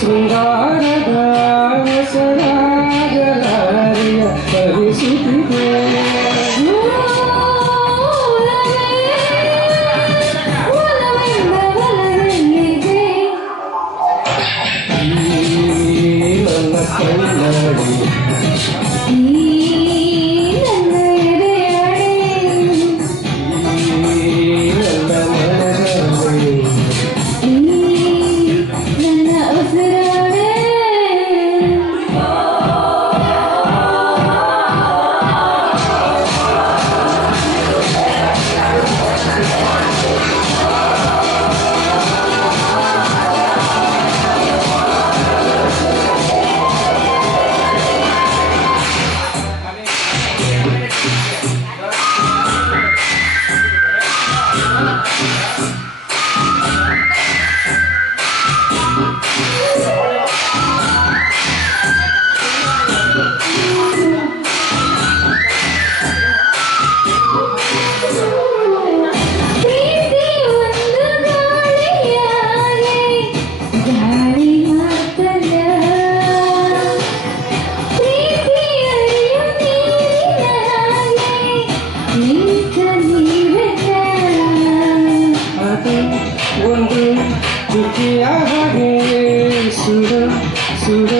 Sungai Yeah. ಸುರ ದುಃಖಿಯ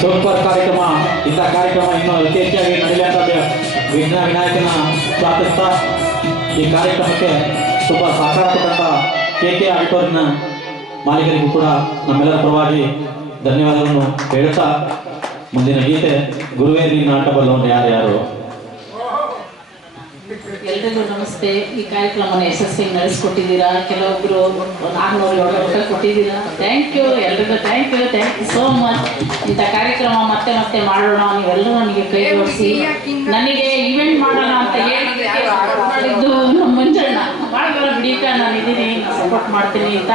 super ಕಾರ್ಯಕ್ರಮ. ಇಂಥ ಕಾರ್ಯಕ್ರಮ ಇನ್ನೂ ಅತಿ ಹೆಚ್ಚಾಗಿ ನಡೆಯಲಿ ಅಂತ ವಿಘ್ನ ವಿನಾಯಕನ ಪ್ರಾರ್ಥಿಸ್ತಾ ಈ ಕಾರ್ಯಕ್ರಮಕ್ಕೆ ತುಂಬ ಸಕಾರಾತ್ಮಕ ಕೆ ಕೆ ಆಡಿಟೋರಿಯಂನ ಮಾಲೀಕರಿಗೂ ಕೂಡ ನಮ್ಮೆಲ್ಲರ ಪರವಾಗಿ ಧನ್ಯವಾದಗಳನ್ನು ಹೇಳ್ತಾ ಮುಂದಿನ ಗೀತೆ ಗುರುವೇ ನೀನು ಆಟ ಬಲ್ಲವನು ಯಾರು ಯಾರು? ಎಲ್ರಿಗೂ ನಮಸ್ತೆ. ಈ ಕಾರ್ಯಕ್ರಮನ ಯಶಸ್ವಿ ನಡೆಸ್ಕೊಟ್ಟಿದ್ದೀರಾ? ಕೆಲವೊಬ್ರು ನಾನ್ನೂರು ಏಳು ರೂಪಾಯಿ ಕೊಟ್ಟಿದ್ದೀರಾ? ಥ್ಯಾಂಕ್ ಯು ಎಲ್ರಿಗೂ thank you thank you so much ಇಂಥ ಕಾರ್ಯಕ್ರಮ ಮತ್ತೆ ಮತ್ತೆ ಮಾಡೋಣ. ನೀವೆಲ್ಲರೂ ನನಗೆ ಕೈ ಜೋಡಿಸಿ. ನನಗೆ ಇವೆಂಟ್ ಮಾಡೋಣ ಅಂತ ಹೇಳಿದ್ದು ನಮ್ಮ ಬಿಡೀಕ ನಾನು ಇದ್ದೀನಿ ಸಪೋರ್ಟ್ ಮಾಡ್ತೀನಿ ಅಂತ.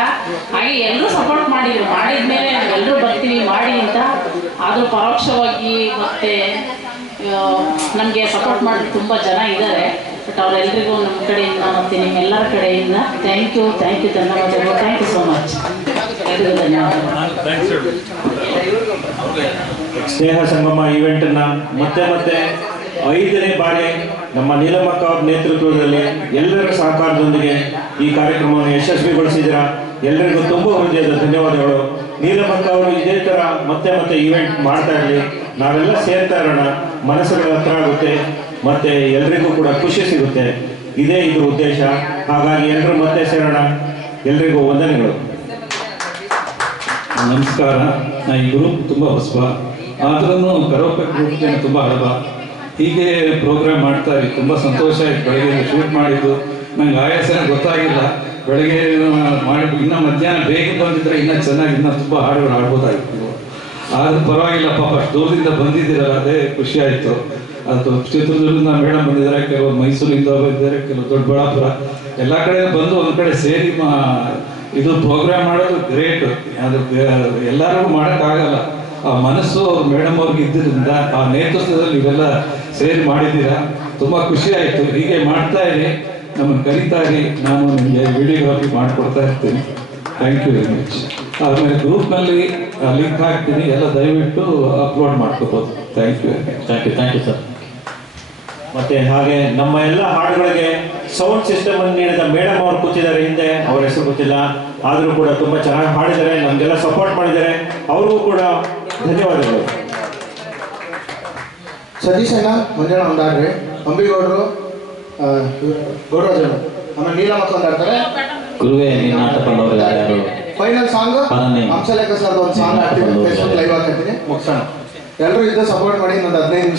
ಹಾಗೆ ಎಲ್ಲರೂ ಸಪೋರ್ಟ್ ಮಾಡಿದ್ರು ಮೇಲೆ ಎಲ್ಲರೂ ಬರ್ತೀವಿ ಮಾಡಿ ಅಂತ. ಆದರೂ ಪರೋಕ್ಷವಾಗಿ ಮತ್ತೆ ನಮಗೆ ಸಪೋರ್ಟ್ ಮಾಡಿ ತುಂಬ ಜನ ಇದ್ದಾರೆ ಬಟ್ ಅವರೆಲ್ಲರಿಗೂ ನಮ್ಮ ಕಡೆಯಿಂದ ಮತ್ತು ನಿಮ್ಮೆಲ್ಲರ ಕಡೆಯಿಂದ ಥ್ಯಾಂಕ್ ಯು ಥ್ಯಾಂಕ್ ಯು ಧನ್ಯವಾದ ಥ್ಯಾಂಕ್ ಯು ಸೋ ಮಚ್ ಧನ್ಯವಾದಗಳು. ಸ್ನೇಹ ಸಂಗಮ ಈವೆಂಟನ್ನು ಮತ್ತೆ ಮತ್ತೆ ಐದನೇ ಬಾರಿ ನಮ್ಮ ನೀಲಮಕ್ಕ ನೇತೃತ್ವದಲ್ಲಿ ಎಲ್ಲರ ಸಹಕಾರದೊಂದಿಗೆ ಈ ಕಾರ್ಯಕ್ರಮವನ್ನು ಯಶಸ್ವಿಗೊಳಿಸಿದಿರ ಎಲ್ಲರಿಗೂ ತುಂಬ ಹೃದಯದ ಧನ್ಯವಾದಗಳು. ನೀಲಮಕ್ಕ ಅವರು ಇದೇ ಥರ ಮತ್ತೆ ಮತ್ತೆ ಇವೆಂಟ್ ಮಾಡ್ತಾ ಇರಲಿ. ನಾವೆಲ್ಲ ಸೇರ್ತಾ ಇರೋಣ. ಮನಸ್ಸುಗಳ ಹತ್ರ ಆಗುತ್ತೆ. ಮತ್ತೆ ಎಲ್ರಿಗೂ ಕೂಡ ಖುಷಿ ಸಿಗುತ್ತೆ. ಇದೇ ಇದ್ರ ಉದ್ದೇಶ. ಹಾಗಾಗಿ ಎಲ್ಲರೂ ಮತ್ತೆ ಸೇರೋಣ. ಎಲ್ರಿಗೂ ವಂದನೆಗಳು. ನಮಸ್ಕಾರ. ನಾ ಈ ಗ್ರೂಪ್ ತುಂಬ ಹೊಸಬ ಆದ್ರೂ ಕರೋಪೆ ಗ್ರೂಪ್ಗೆ ತುಂಬ ಹಳಬ. ಹೀಗೆ ಪ್ರೋಗ್ರಾಮ್ ಮಾಡ್ತಾ ಇದ್ವಿ. ತುಂಬ ಸಂತೋಷ ಆಯ್ತು. ಬೆಳಗ್ಗೆ ಶೂಟ್ ಮಾಡಿದ್ದು. ನಂಗೆ ಆಯಾಸ ಗೊತ್ತಾಗಿಲ್ಲ. ಬೆಳಗ್ಗೆ ಮಾಡಿ ಇನ್ನೂ ಮಧ್ಯಾಹ್ನ ಬೇಗ ಬಂದಿದ್ರೆ ಇನ್ನೂ ಚೆನ್ನಾಗಿ, ಇನ್ನೂ ತುಂಬ ಹಾಡುಗಳು ಹಾಡ್ಬೋದಾಗಿತ್ತು ಆದ್ರೂ ಪರವಾಗಿಲ್ಲ ಪಾಪ. ದೂರದಿಂದ ಬಂದಿದ್ದೀರಲ್ಲ, ಅದೇ ಖುಷಿ ಆಯಿತು. ಅದು ಚಿತ್ರದುರ್ಗದಿಂದ ಮೇಡಮ್ ಬಂದಿದ್ದಾರೆ. ಕೆಲವು ಮೈಸೂರಿಂದ ಬಂದಿದ್ದಾರೆ, ಕೆಲವು ದೊಡ್ಡಬಳ್ಳಾಪುರ. ಎಲ್ಲ ಕಡೆ ಬಂದು ಒಂದು ಕಡೆ ಸೇರಿ ಮಾ, ಇದು ಪ್ರೋಗ್ರಾಮ್ ಮಾಡೋದು ಗ್ರೇಟ್ ಅದು ಎಲ್ಲರಿಗೂ ಮಾಡೋಕ್ಕಾಗಲ್ಲ. ಆ ಮನಸ್ಸು ಮೇಡಮ್ ಅವ್ರಿಗೆ ಇದ್ದಿದ್ದರಿಂದ ಆ ನೇತೃತ್ವದಲ್ಲಿ ಇವೆಲ್ಲ ಸೇರಿ ಮಾಡಿದ್ದೀರಾ? ತುಂಬಾ ಖುಷಿ ಆಯಿತು. ಹೀಗೆ ಮಾಡ್ತಾ ಇರಿ. ನಮ್ಮನ್ನು ಕರಿತಾ ಇರಿ. ನಾನು ನಿಮಗೆ ವಿಡಿಯೋಗ್ರಫಿ ಮಾಡಿಕೊಡ್ತಾ ಇರ್ತೀನಿ. ಥ್ಯಾಂಕ್ ಯು ವೆರಿ ಮಚ್ ಆಮೇಲೆ ಗ್ರೂಪ್ನಲ್ಲಿ ಲಿಂಕ್ ಹಾಕ್ತೀನಿ. ಎಲ್ಲ ದಯವಿಟ್ಟು ಅಪ್ಲೋಡ್ ಮಾಡ್ಕೋಬೋದು. Thank you thank you thank you sir ಮತ್ತೆ ಹಾಗೆ ನಮ್ಮ ಎಲ್ಲ ಹಾಡುಗಳಿಗೆ ಸೌಂಡ್ ಸಿಸ್ಟಮ್ ಅನ್ನು ನೀಡಿದ ಮೇಡಮ್ ಅವರು ಕೂತಿದ್ದಾರೆ ಹಿಂದೆ. ಅವ್ರ ಹೆಸರು ಗೊತ್ತಿಲ್ಲ. ಆದರೂ ಕೂಡ ತುಂಬಾ ಚೆನ್ನಾಗಿ ಹಾಡಿದ್ದಾರೆ. ನಮ್ಗೆಲ್ಲ ಸಪೋರ್ಟ್ ಮಾಡಿದ್ದಾರೆ. ಅವ್ರಿಗೂ ಕೂಡ ಧನ್ಯವಾದಗಳು. ಸತೀಶಣ್ಣ ಮಂಜಣ್ಣ ಆಡ್ರಿ ಅಂಬಿಗೌಡರು ಗೌಡರಾಜಣ್ಣ ಆಮೇಲೆ ನೀಲಮಕ್ಕ ಗುರುವೇ ಆಟ ಬಂದವರು ಯಾರ್ಯಾರು ಫೈನಲ್ ಸಾಂಗ್. ಹಂಸಲೇಖ ಸರ್ ಒಂದು ಸಾಂಗ್ ಹಾಕ್ತೀನಿ ಫೇಸ್ಬುಕ್ ಲೈವ್ ಮುಗಿಸೋಣ. ಎಲ್ಲರೂ ಇದ್ದ ಸಪೋರ್ಟ್ ಮಾಡಿ ಇನ್ನೊಂದು ಹದಿನೈದು